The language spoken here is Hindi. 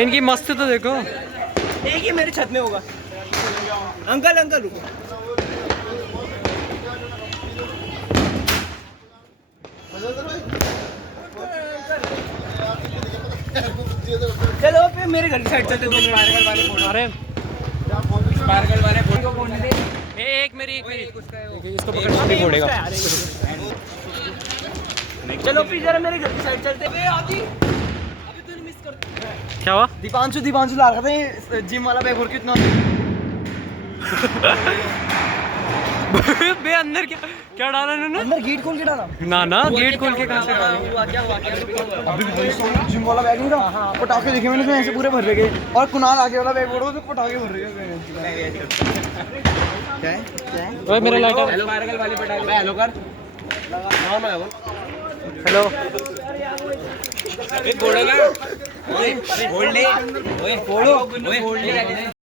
इनकी मस्त तो देखो। एक ही मेरी छत में होगा। अंकल अंकल रुको। चलो फिर मेरे घर की साइड चलते हैं। अरे स्पार्कल वाले फोटो कौन दे? एक मेरी इसको पकड़ना नहीं पड़ेगा। चलो फिर जरा मेरे घर की साइड चलते हैं। अभी तूने मिस कर क्या हुआ? दीपांशु ला रहा था जिम वाला बैग और कितना बे अंदर क्या क्या डाला इन्होंने? अंदर गेट खोल के डाला। ना ना गेट खोल के कहाँ से डाला? अभी जिम वाला बैग नहीं था। पटाखे देखे मैंने ऐसे पूरे भर गए और कुणाल आगे वाला बैग बोलो तो पटाखे भर रहे क्या है ओए मेरा लाइटर। हेलो स्पार्कल वाले पटाखे हेलो कर नाम है वो हेलो एक बोलेगा ओए होल्ड ले ओए फोड़ो ओए होल्ड ले